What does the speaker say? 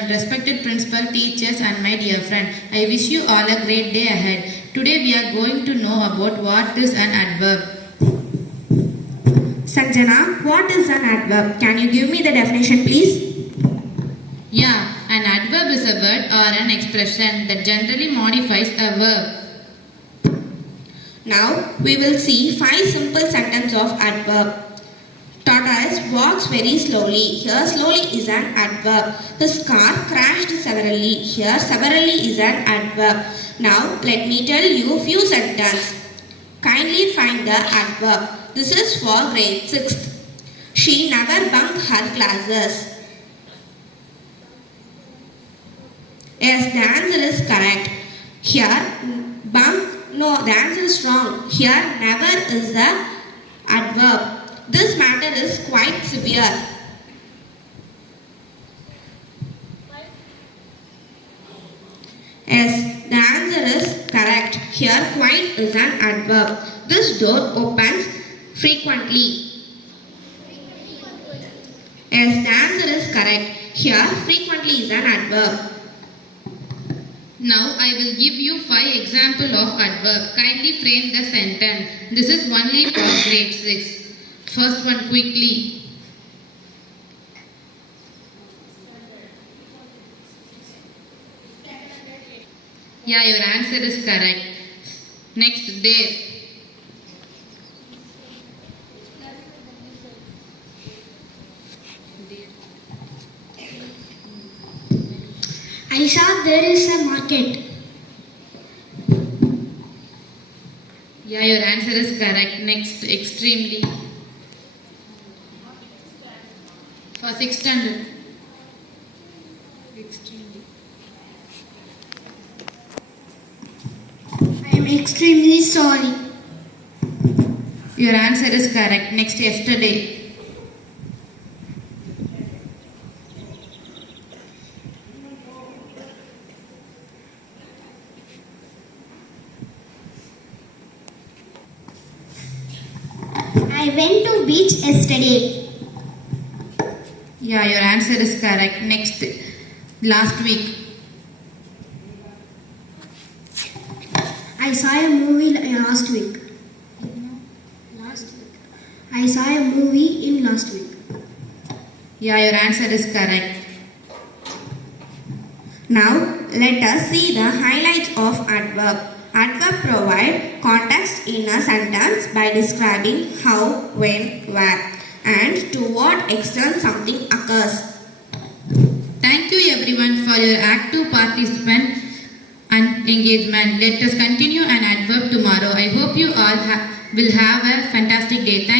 everyone, respected principal, teachers and my dear friend. I wish you all a great day ahead. Today we are going to know about what is an adverb. Sanjana, what is an adverb? Can you give me the definition please? Yeah, an adverb is a word or an expression that generally modifies a verb. Now we will see 5 simple sentences of adverb. Tortoise walks very slowly. Here slowly is an adverb. His car crashed severely. Here severely is an adverb. Now let me tell you few sentences. Kindly find the adverb. This is for grade 6th. She never bunked her classes. Yes, the answer is correct. Here bunk, no, the answer is wrong. Here never is the adverb. This matter is quite severe. Yes, the answer is correct. Here quite is an adverb. This door opens frequently. Yes, the answer is correct. Here frequently is an adverb. Now I will give you 5 examples of adverb. Kindly frame the sentence. This is only for grade 6. First one quickly. Yeah, your answer is correct. Next, there. I saw there is a market. Yeah, your answer is correct. Next, extremely. For 6th standard. Extremely. I am extremely sorry. Your answer is correct. Next, yesterday. I went to beach yesterday. Yeah, your answer is correct. Next, last week. I saw a movie last week. I saw a movie in last week. Yeah, your answer is correct. Now, let us see the highlights of adverb. Adverb provide context in a sentence by describing how, when, where, and to what extent something occurs. Thank you everyone for your active participation and engagement. Let us continue an adverb tomorrow. I hope you all will have a fantastic day. Thank